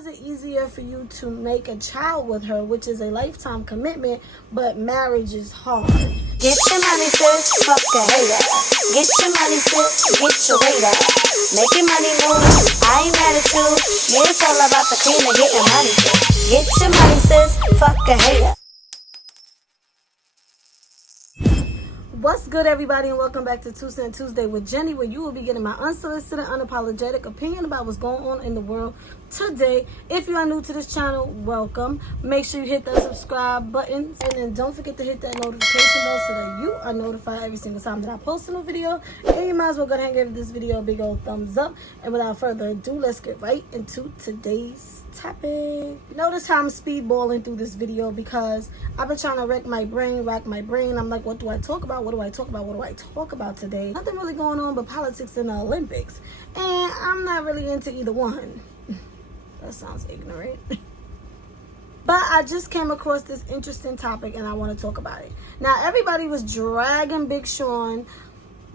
is it easier for you to make a child with her, which is a lifetime commitment, but marriage is hard? Get your money, sis, fuck a hater. Get your money, sis, get your weight up. Make your money move, I ain't mad at you. Yeah, it's all about the cream and getting money, sis. Get your money, sis, fuck a hater. What's good, everybody, and welcome back to 2 Cent Tuesday with Jenny, where you will be getting my unsolicited, unapologetic opinion about what's going on in the world today. If you are new to this channel, welcome. Make sure you hit that subscribe button, and then don't forget to hit that notification bell so that you are notified every single time that I post a new video. And you might as well go ahead and give this video a big old thumbs up. And without further ado, let's get right into today's topic. Notice how I'm speedballing through this video because I've been trying to rack my brain. I'm like, what do I talk about? What do I talk about today? Nothing really going on but politics and the Olympics. And I'm not really into either one. That sounds ignorant. But I just came across this interesting topic and I want to talk about it. Now, everybody was dragging Big Sean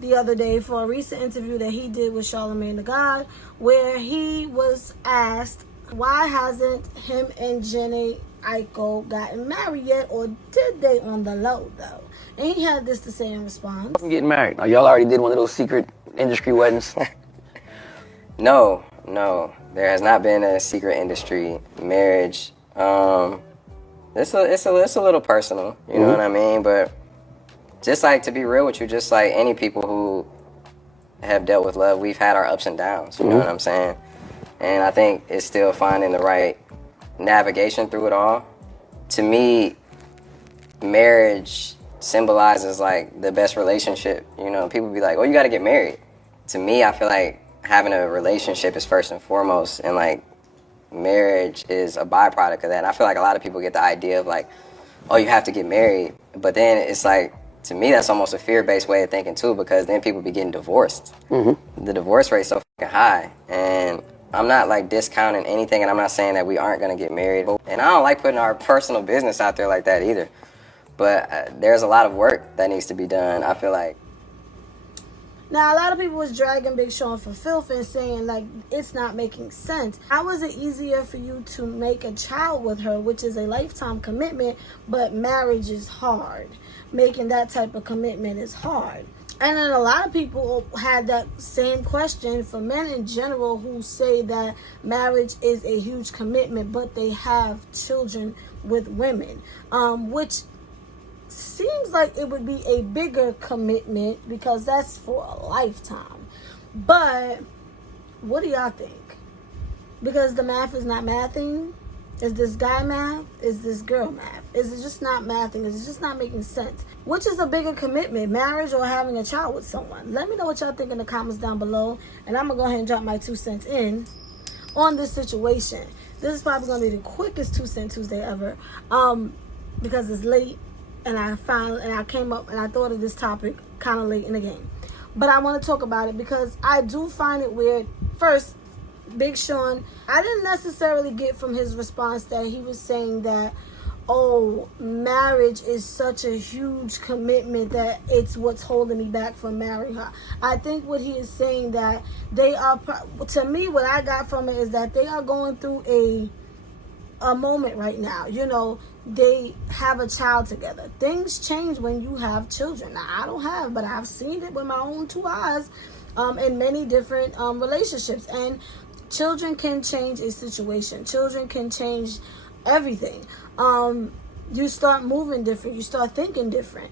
the other day for a recent interview that he did with Charlamagne the God, where he was asked, why hasn't him and Jenny Aiko gotten married yet, or did they on the low though? And he had this to say in response. I'm getting married. Now, y'all already did one of those secret industry weddings. No, there has not been a secret industry marriage. It's a little personal, you know what I mean? But just like, to be real with you, just like any people who have dealt with love, we've had our ups and downs, you know what I'm saying? And I think it's still finding the right navigation through it all. To me, marriage symbolizes like the best relationship. You know, people be like, oh, you got to get married. To me, I feel like having a relationship is first and foremost, and like marriage is a byproduct of that. And I feel like a lot of people get the idea of like, oh, you have to get married. But then it's like, to me, that's almost a fear-based way of thinking too, because then people be getting divorced. The divorce rate's so fucking high. And I'm not like discounting anything, and I'm not saying that we aren't going to get married. And I don't like putting our personal business out there like that either. But there's a lot of work that needs to be done, I feel like. Now, a lot of people was dragging Big Sean for filth and saying, like, it's not making sense. How is it easier for you to make a child with her, which is a lifetime commitment, but marriage is hard? Making that type of commitment is hard. And then a lot of people had that same question for men in general who say that marriage is a huge commitment, but they have children with women, which seems like it would be a bigger commitment because that's for a lifetime. But what do y'all think? Because the math is not mathing. Is this guy math? Is this girl math? Is it just not mathing? Is it just not making sense? Which is a bigger commitment, marriage or having a child with someone? Let me know what y'all think in the comments down below. And I'm going to go ahead and drop my 2 cents in on this situation. This is probably going to be the quickest 2 Cent Tuesday ever, because it's late. And I came up and I thought of this topic kind of late in the game. But I want to talk about it because I do find it weird. First, Big Sean, I didn't necessarily get from his response that he was saying that, oh, marriage is such a huge commitment that it's what's holding me back from marrying her. I think what he is saying that they are, to me, what I got from it is that they are going through a moment right now. You know, they have a child together. Things change when you have children. Now, I don't have, but I've seen it with my own 2 eyes in many different relationships. And children can change a situation. Children can change everything. You start moving different. You start thinking different.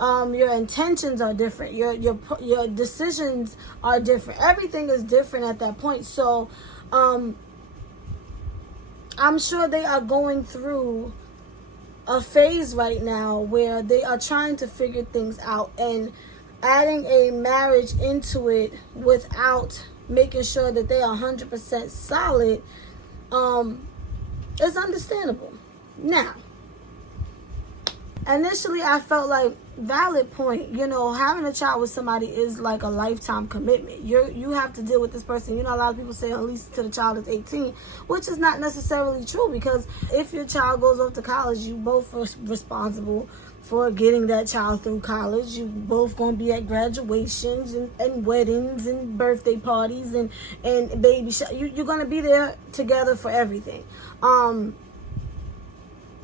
Your intentions are different. Your decisions are different. Everything is different at that point. So I'm sure they are going through a phase right now where they are trying to figure things out, and adding a marriage into it without making sure that they are 100% solid is understandable. Now, initially I felt like, valid point, you know, having a child with somebody is like a lifetime commitment. You have to deal with this person. You know, a lot of people say at least till the child is 18, which is not necessarily true, because if your child goes off to college, you both are responsible for getting that child through college. You both gonna be at graduations and weddings and birthday parties and baby you're gonna be there together for everything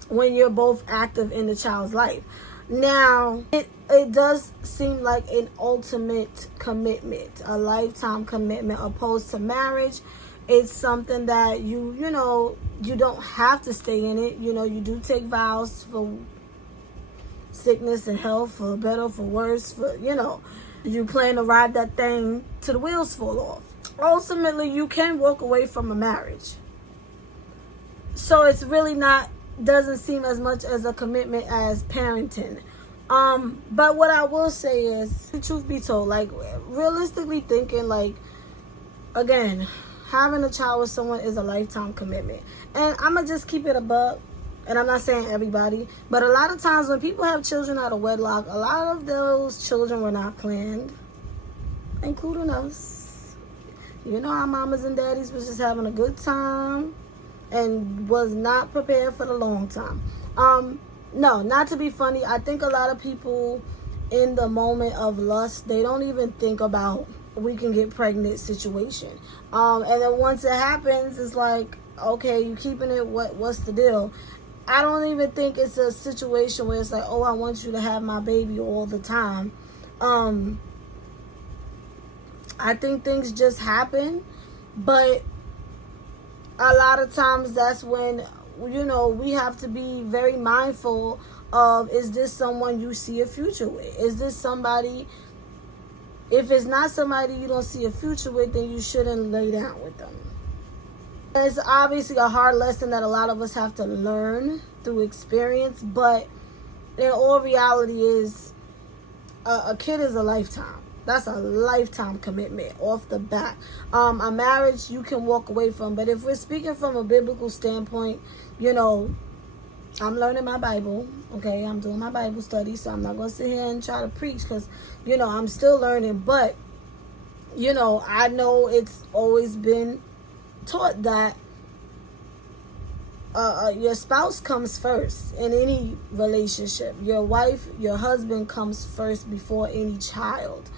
when you're both active in the child's life. Now, it does seem like an ultimate commitment, a lifetime commitment, opposed to marriage. It's something that you don't have to stay in it. You know, you do take vows for sickness and health, for better, for worse, for, you plan to ride that thing till the wheels fall off. Ultimately, you can walk away from a marriage. So it's really doesn't seem as much as a commitment as parenting. But what I will say is, the truth be told, like, realistically thinking, like, again, having a child with someone is a lifetime commitment. And I'm going to just keep it a buck. And I'm not saying everybody, but a lot of times when people have children out of wedlock, a lot of those children were not planned, including us. You know, our mamas and daddies was just having a good time and was not prepared for the long time. No, not to be funny. I think a lot of people in the moment of lust, they don't even think about we can get pregnant situation. And then once it happens, it's like, okay, you keeping it, what's the deal? I don't even think it's a situation where it's like, oh, I want you to have my baby all the time. I think things just happen, but a lot of times that's when, we have to be very mindful of, is this someone you see a future with? Is this somebody, if it's not somebody you don't see a future with, then you shouldn't lay down with them. And it's obviously a hard lesson that a lot of us have to learn through experience, but in all reality is a kid is a lifetime. That's a lifetime commitment off the bat. A marriage you can walk away from, but if we're speaking from a biblical standpoint, I'm learning my Bible, okay? I'm doing my Bible study, so I'm not going to sit here and try to preach because, I'm still learning, but, I know it's always been taught that your spouse comes first in any relationship. Your wife, your husband comes first before any child.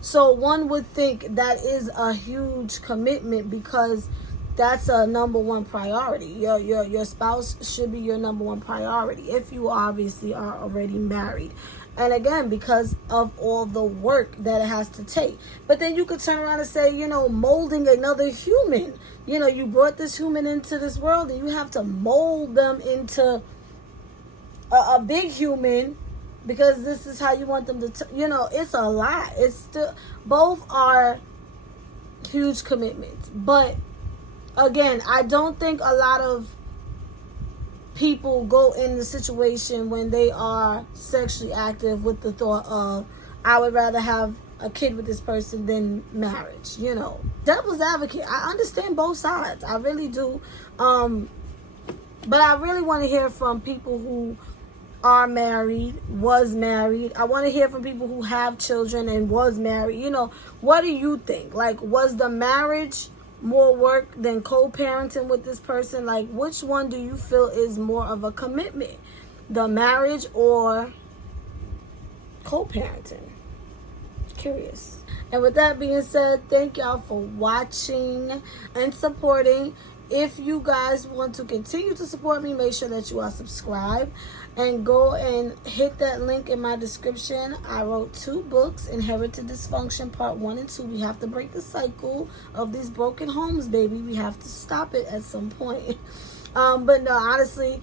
So one would think that is a huge commitment because that's a number one priority. Your spouse should be your number one priority if you obviously are already married. And again, because of all the work that it has to take. But then you could turn around and say, molding another human. You brought this human into this world and you have to mold them into a big human because this is how you want them to, it's a lot. It's still, both are huge commitments. But again, I don't think a lot of people go in the situation when they are sexually active with the thought of, I would rather have a kid with this person than marriage. Devil's advocate, I understand both sides, I really do, but I really want to hear from people who are married, was married. I want to hear from people who have children and was married. What do you think? Like, was the marriage more work than co-parenting with this person? Like, which one do you feel is more of a commitment, the marriage or co-parenting? Curious. And with that being said, thank y'all for watching and supporting. If you guys want to continue to support me, make sure that you are subscribed and go and hit that link in my description. I wrote 2 books, Inherited Dysfunction Part 1 and 2. We have to break the cycle of these broken homes, baby. We have to stop it at some point. But no, honestly,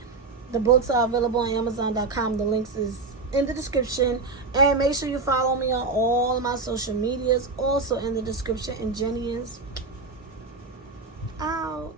the books are available on Amazon.com. The links is in the description. And make sure you follow me on all of my social medias, also in the description. And Jenny is out.